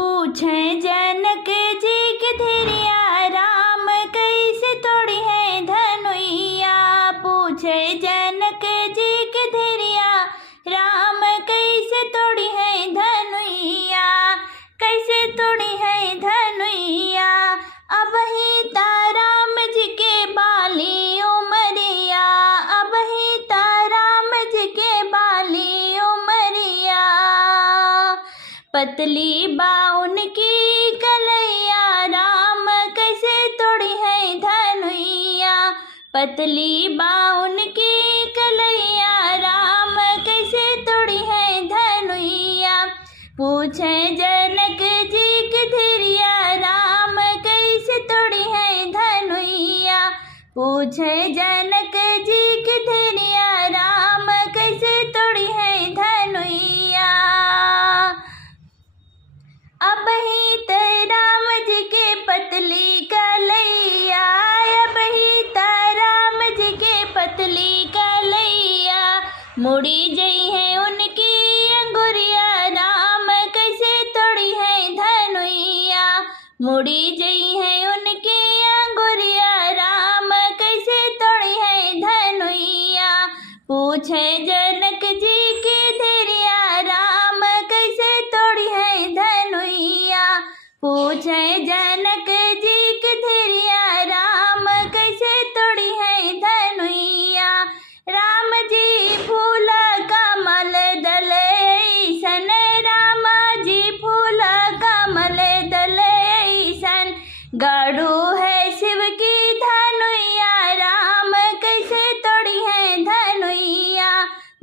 पूछे जनक जी के धीरिया, राम कैसे तोड़ी है धनुइया। पूछे जनक जी के धीरिया, राम कैसे तोड़ी है धनुइया। कैसे तोड़ी है धनुइया, अब ही राम जी के बाली उमरिया। अब ही राम जी के बाली उमरिया। पतली बाउन की कलैया, राम कैसे तोड़ी है धनुइया। पतली बाउन की कलैया, राम कैसे तोड़ी है धनुइया। पूछे जनक जी के धीरिया, राम कैसे तोड़ी है धनुइया। पूछे जनक जी के धीरिया, राम कैसे तोड़ी है धनुइया। अब ही राम जी के पतली कलैया। अब ही राम जी के पतली कलैया। मुड़ी जई है उनकी अंगुरिया, राम कैसे तोड़ी है धनुइया। मुड़ी जई है उनकी अंगुरिया, राम कैसे तोड़ी है धनुइया। पूछे जनक जी के धीरिया, राम कैसे तोड़ी है धनुइया। पूछे जनक जी के धीरिया, राम कैसे तोड़ी है धनुइया। राम जी फूल कमल दल ऐसन, राम जी फूल कमल दल ऐसन। गढ़ू है शिव की धनुइया, राम कैसे तोड़ी है धनुइया।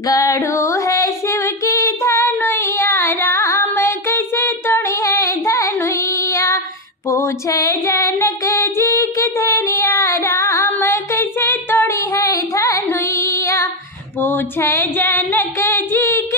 गढ़ू है शिव की धनुइया, राम कैसे तोड़ी है धनुइया। पूछे जनक जी के धीरिया, राम कैसे तोड़ी है धनुइया। पूछे जनक जी के